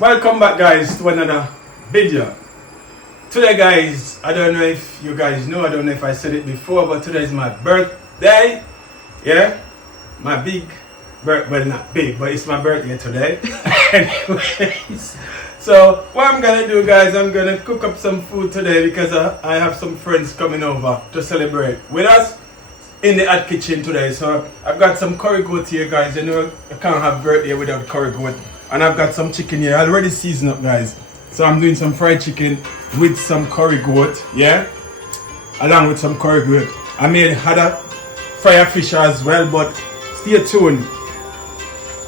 Welcome back, guys, to another video. Today, guys, I don't know if you guys know, I don't know if I said it before, but today is my birthday. Yeah, my big birthday, well, not big, but it's my birthday today. Anyways, so what I'm gonna do, guys, I'm gonna cook up some food today because I have some friends coming over to celebrate with us in the hot kitchen today. So I've got some curry goat here, guys. You know I can't have birthday without curry goat. And I've got some chicken here already seasoned up, guys. So I'm doing some fried chicken with some curry goat, yeah, along with some curry goat. I had a fried fish as well, but stay tuned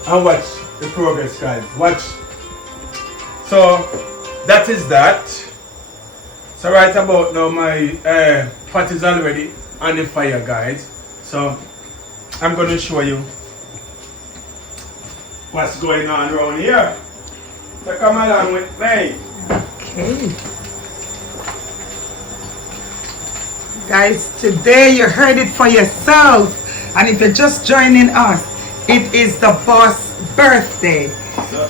and watch the progress, guys. Watch. So that is that. So right about now my pot is already on the fire, guys. So I'm going to show you what's going on around here. So come along with me. Okay. Guys, today you heard it for yourself. And if you're just joining us, it is the boss' birthday.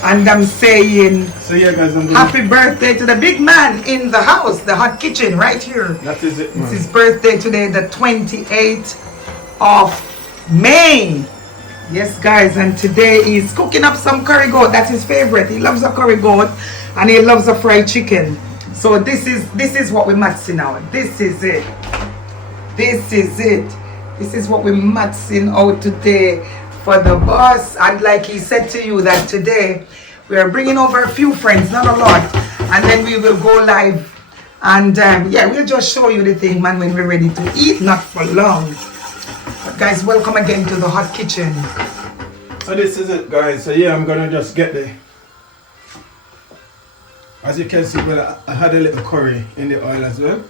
And I'm saying yeah, guys, happy birthday to the big man in the house, the hot kitchen right here. That is it, man. It's his birthday today, the 28th of May. Yes, guys, and today he's cooking up some curry goat. That's his favorite. He loves a curry goat and he loves a fried chicken. So this is what we're maxing out. This is it. This is it. This is what we're maxing out today for the boss. And like he said to you that today we are bringing over a few friends, not a lot, and then we will go live. And yeah, we'll just show you the thing, man, when we're ready to eat, not for long. Guys, welcome again to the hot kitchen. So this is it, guys. So yeah, I'm gonna just get the, as you can see, well, I had a little curry in the oil as well.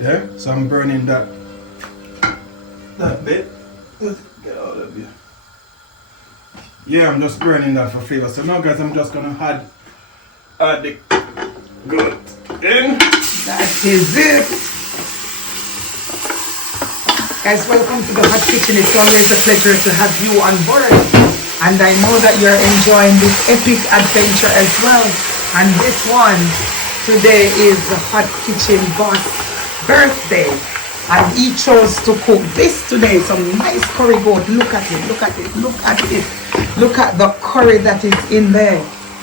Yeah, so I'm burning that bit. Let's get all of you. Yeah, I'm just burning that for flavor. So now, guys, I'm just gonna add the goat in. That is it. Guys, welcome to the hot kitchen. It's always a pleasure to have you on board. And I know that you're enjoying this epic adventure as well. And this one today is the hot kitchen boss birthday. And he chose to cook this today. Some nice curry goat. Look at it, look at it, look at it. Look at the curry that is in there.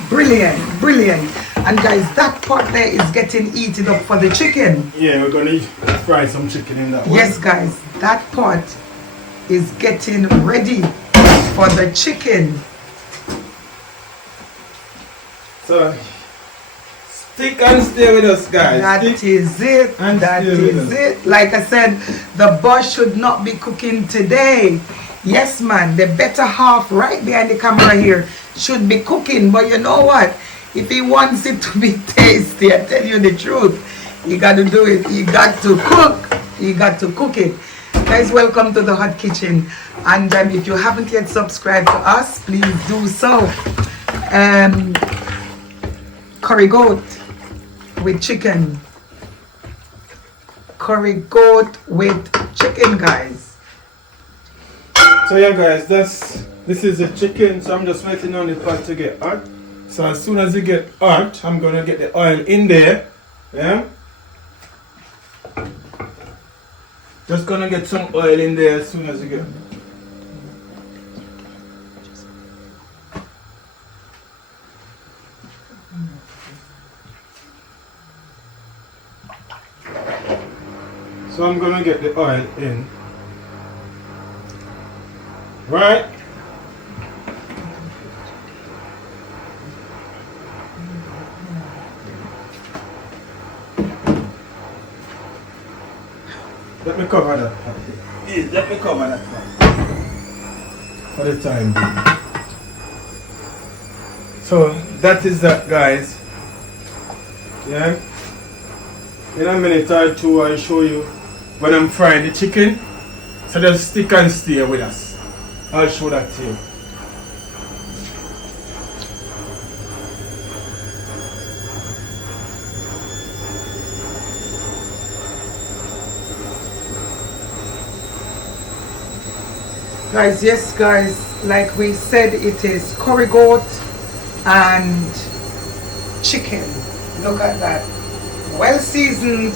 Brilliant, brilliant. And guys, that pot there is getting eaten up for the chicken. Yeah, we're gonna fry some chicken in that one. Yes, guys, that pot is getting ready for the chicken. So stick and stay with us, guys. That is it. That is it. Like I said, the boss should not be cooking today. Yes, man, the better half right behind the camera here should be cooking. But you know what? If he wants it to be tasty, I tell you the truth, you got to do it. You got to cook. You got to cook it. Guys, welcome to the hot kitchen. And if you haven't yet subscribed to us, please do so. Curry goat with chicken. Curry goat with chicken, guys. So yeah, guys, this is the chicken. So I'm just waiting on the pot to get hot. So as soon as it get hot, I'm gonna get the oil in there. Yeah. Just gonna get some oil in there as soon as it get. So I'm gonna get the oil in. Right? Let me cover that. Yes, let me cover that for the time being. So that is that, guys. Yeah. In a minute or two, I'll show you when I'm frying the chicken. So just stick and stay with us. I'll show that to you. Guys, yes guys, like we said, it is curry goat and chicken. Look at that. Well seasoned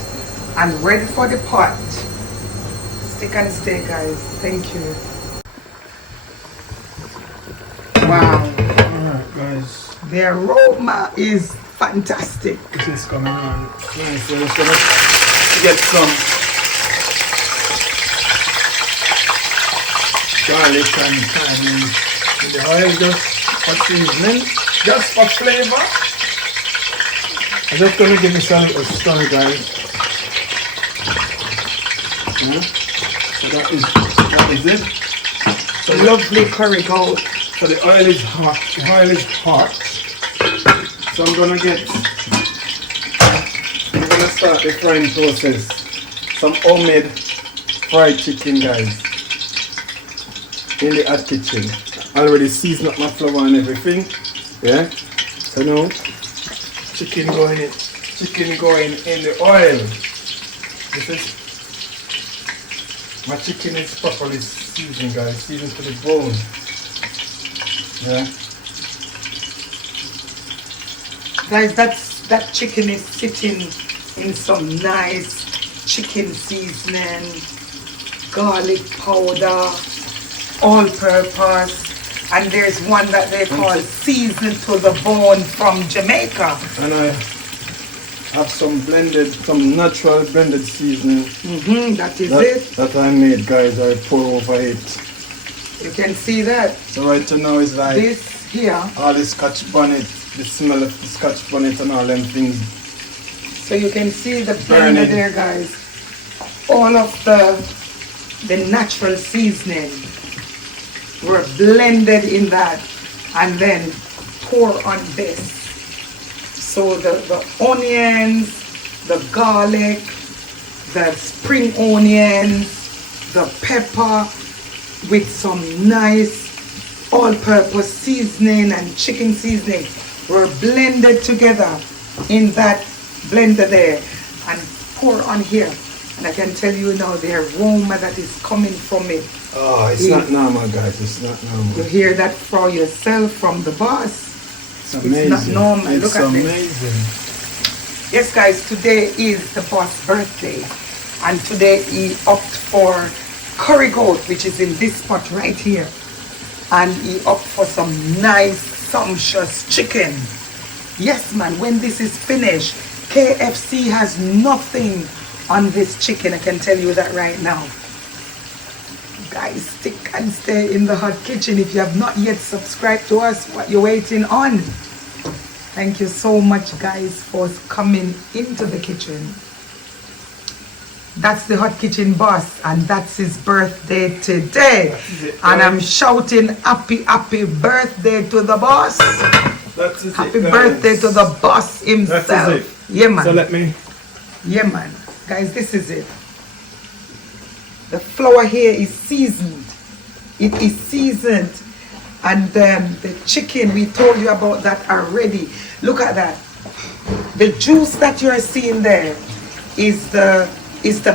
and ready for the pot. Stick and stay, guys. Thank you. Wow. Alright, guys. The aroma is fantastic. This is coming on. Nice. So we're gonna get some garlic and thyme in the oil just for seasoning, just for flavor. I'm just gonna give this a little stir, guys. So that is it. So Lovely curry goat. So the oil is hot. The oil is hot. So I'm gonna start the frying process. Some homemade fried chicken, guys, in the hot kitchen. I already seasoned up my flour and everything. Yeah. So now chicken going in the oil. This is my chicken is properly seasoned, guys. Seasoned to the bone. Yeah. Guys, that chicken is sitting in some nice chicken seasoning, garlic powder, all-purpose, and there's one that they call seasoned to the bone from Jamaica. And I have some natural blended seasoning. That is it. That I made, guys. I pour over it. You can see that. So right now it's like This here. all the scotch bonnet, the smell of the scotch bonnet and all them things. So you can see the blender there, guys. All of the natural seasoning were blended in that and then pour on this. So the onions, the garlic, the spring onions, the pepper with some nice all-purpose seasoning and chicken seasoning were blended together in that blender there and pour on here. And I can tell you now the aroma that is coming from it. Oh, it's not normal, guys. It's not normal. You hear that for yourself from the boss. It's amazing. It's not normal. It's Look at amazing. this. Yes, guys, today is the boss' birthday. And today he opted for curry goat, which is in this pot right here. And he opted for some nice, sumptuous chicken. Yes, man, when this is finished, KFC has nothing on this chicken. I can tell you that right now. Guys, stick and stay in the hot kitchen. If you have not yet subscribed to us, what you're waiting on? Thank you so much, guys, for coming into the kitchen. That's the hot kitchen boss, and that's his birthday today. And I'm shouting happy birthday to the boss. That's it, Happy guys. birthday to the boss himself. That is it. Yeah, man. So let me. Yeah, man. Guys, this is it. The flour here is seasoned. It is seasoned. And the chicken, we told you about that already. Look at that. The juice that you're seeing there is the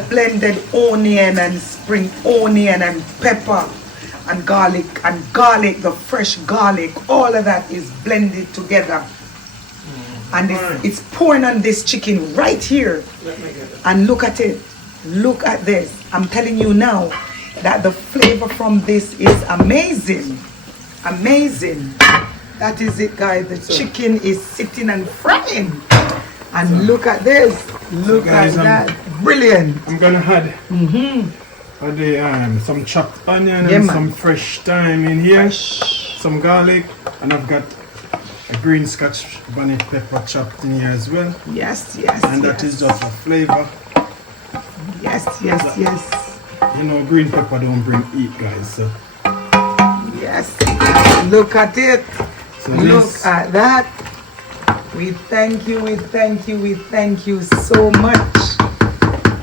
blended onion and spring onion and pepper and garlic, the fresh garlic. All of that is blended together. And it's pouring on this chicken right here. And look at it. Look at this. I'm telling you now that the flavor from this is amazing. Amazing. That is it, guys. The chicken is sitting and frying. And look at this. Look at that. Brilliant. I'm gonna add some chopped onion and some fresh thyme in here. Some garlic, and I've got a green scotch bonnet pepper chopped in here as well. Yes. And that is just a flavor. Yes. You know, green pepper don't bring heat, guys. So. Yes. Look at it. So look at that. We thank you so much.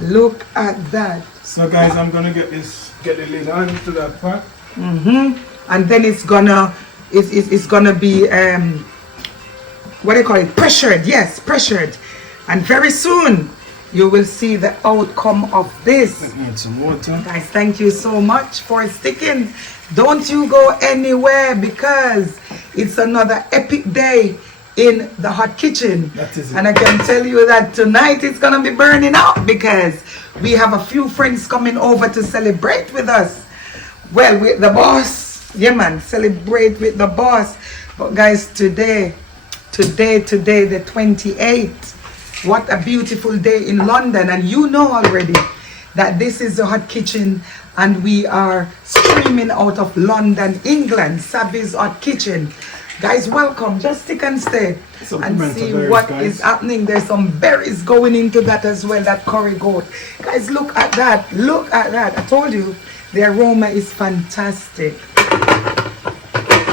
Look at that. So guys, I'm gonna get the lid on to that pot. And then it's gonna be what do you call it? Pressured. Yes, pressured. And very soon you will see the outcome of this. Need some water. Guys, thank you so much for sticking. Don't you go anywhere, because it's another epic day in the hot kitchen. That is it. And I can tell you that tonight it's gonna be burning up because we have a few friends coming over to celebrate with us. Well, with the boss. Yeah, man, celebrate with the boss. But guys, today, the 28th, what a beautiful day in London. And you know already that this is the hot kitchen and we are streaming out of London, England, Sabi's Hot Kitchen. Guys, welcome. Just stick and stay and see what is happening. There's some berries going into that as well, that curry goat. Guys, look at that. Look at that. I told you, the aroma is fantastic.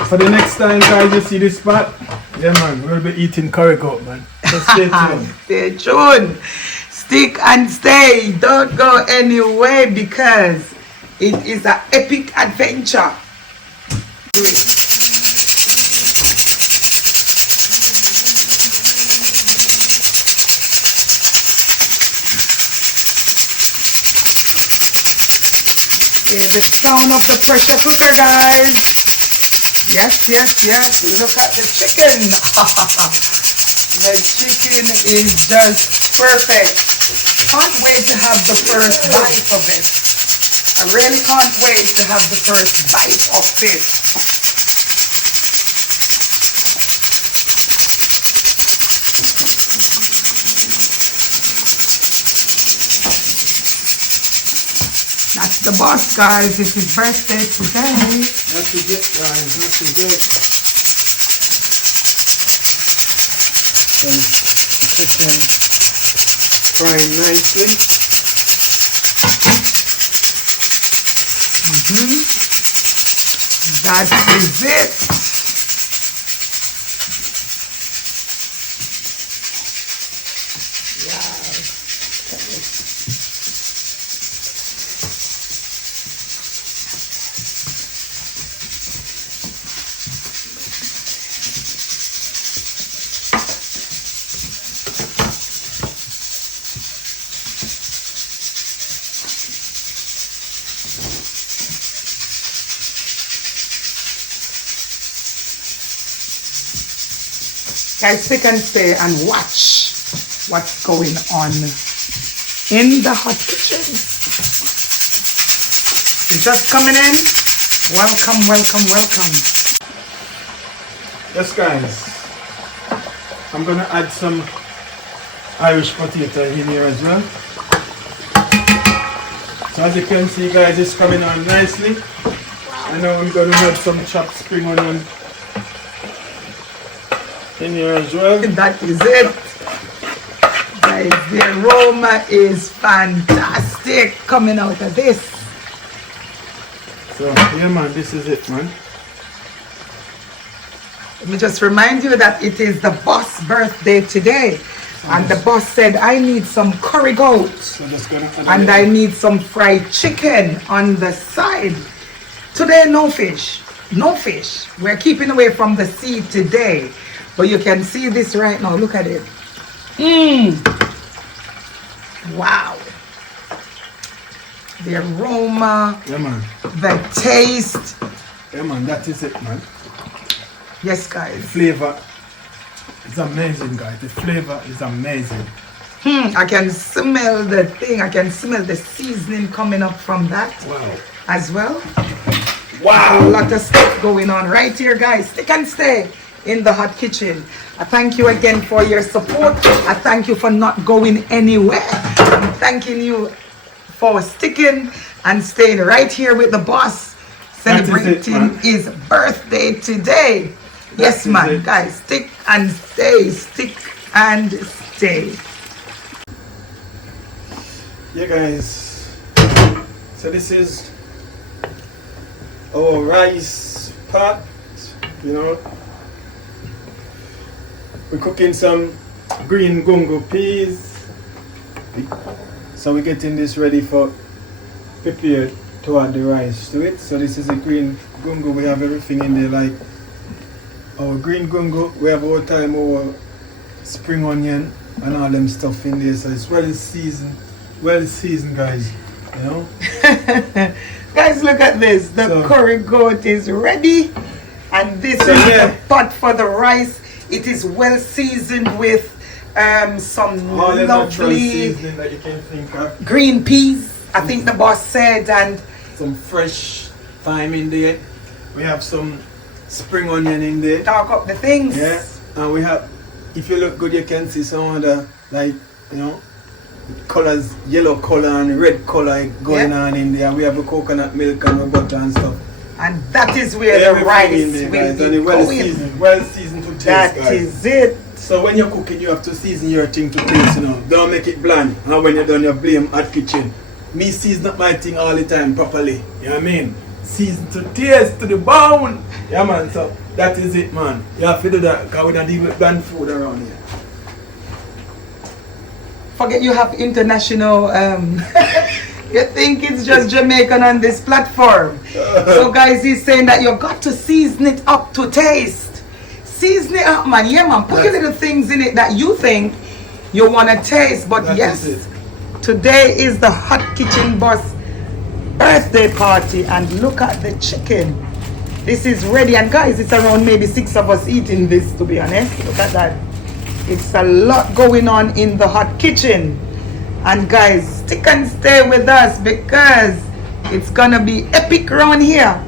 For the next time, guys, you see this spot, yeah, man, we'll be eating curry goat, man. So stay tuned. Stay tuned. Stick and stay. Don't go anywhere because it is an epic adventure. Hear the sound of the pressure cooker, guys. Yes, yes, yes. Look at the chicken. The chicken is just perfect. Can't wait to have the first bite of it. I really can't wait to have the first bite of it. That's the boss, guys. It's his birthday today. Not too good, guys. Not too good. Chicken frying nicely. That is it. Guys, stick and stay and watch what's going on in the hot kitchen. You're just coming in. Welcome, welcome, welcome. Yes, guys. I'm gonna add some Irish potato in here as well. So as you can see, guys, it's coming on nicely. And now we're gonna add some chopped spring onion in here as well. That is it. Guys, the aroma is fantastic coming out of this. So yeah, man, this is it, man. Let me just remind you that it is the boss' birthday today. And the boss said, I need some curry goat. So just gonna And I need some fried chicken on the side. Today, no fish. No fish. We're keeping away from the sea today. But you can see this right now. Look at it. Wow. The aroma. Yeah, man. The taste. Yeah, man, that is it, man. Yes, guys. The flavor is amazing, guys. The flavor is amazing. I can smell the thing. I can smell the seasoning coming up from that. Wow. As well. Wow. A lot of stuff going on right here, guys. Stick and stay in the hot kitchen. I thank you again for your support. I thank you for not going anywhere. I'm thanking you for sticking and staying right here with the boss, celebrating his birthday today. Yes, man, guys, stick and stay, stick and stay. Yeah, guys, so this is our rice pot, you know. We're cooking some green gungo peas, so we're getting this ready for prepare to add the rice to it. So this is a green gungo. We have everything in there, like our green gungo. We have our thyme, our spring onion, and all them stuff in there. So it's well seasoned, guys. You know. Guys, look at this. The curry goat is ready, and this is the pot for the rice. It is well seasoned with some all the natural lovely seasoning that you can think of. green peas, I think the boss said, and Some fresh thyme in there. We have some spring onion in there. talk up the things. Yeah, and we have, if you look good, you can see some other, like, you know, colors, yellow color and red color going on in there. We have the coconut milk and the butter and stuff. And that is where the Everything rice in there, will guys, be and it going. well seasoned to taste, That guys. is it. So when you're cooking, you have to season your thing to taste, you know. Don't make it bland. And when you're done, you blame at kitchen. Me season up my thing all the time properly. You know what I mean? Season to taste, to the bone. Yeah, man. So that is it, man. You have to do that, because we don't deal with bland food around here. Forget you have international. You think it's just Jamaican on this platform. So guys, he's saying that you got to season it up to taste. Season it up, man. Yeah, man. Put your little things in it that you think you want to taste. But That yes, is it. today is the Hot Kitchen Boss birthday party, and look at the chicken. This is ready, and guys, it's around maybe 6 of us eating this, to be honest. Look at that. It's a lot going on in the hot kitchen. And guys, stick and stay with us because it's gonna be epic around here.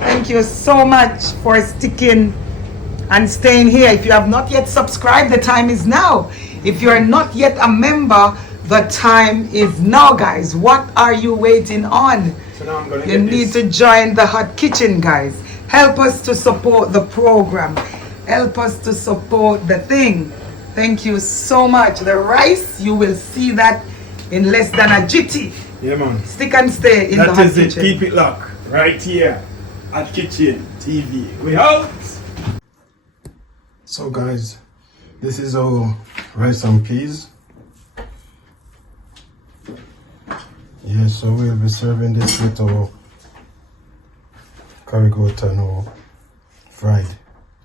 Thank you so much for sticking and staying here. If you have not yet subscribed, the time is now. If you are not yet a member, the time is now, guys. What are you waiting on? So now I'm gonna You get need this. to join the hot kitchen, guys. Help us to support the program. Help us to support the thing. Thank you so much. The rice, you will see that in less than a jitty. Yeah, man. Stick and stay in the That hot is it. kitchen. Keep it locked. Right here at Kitchen TV. We out. So guys, this is our rice and peas. Yeah, so we'll be serving this with our curry goat and our fried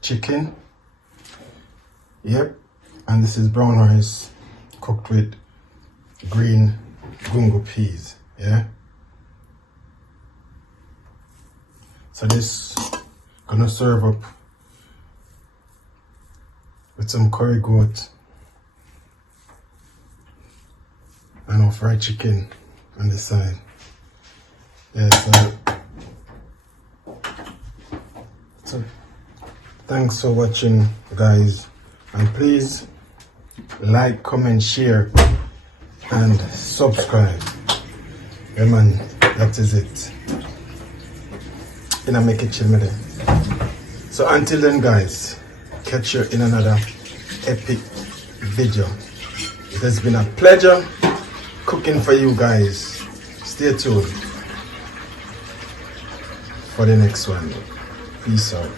chicken. Yep, and this is brown rice cooked with green gungo peas. Yeah. So this gonna serve up with some curry goat and our fried chicken on the side. Yeah, so thanks for watching, guys, and please like, comment, share and subscribe. Yeah, man, that is it. And I make it chill me there. So until then, guys, catch you in another epic video. It has been a pleasure cooking for you guys. Stay tuned for the next one. Peace out.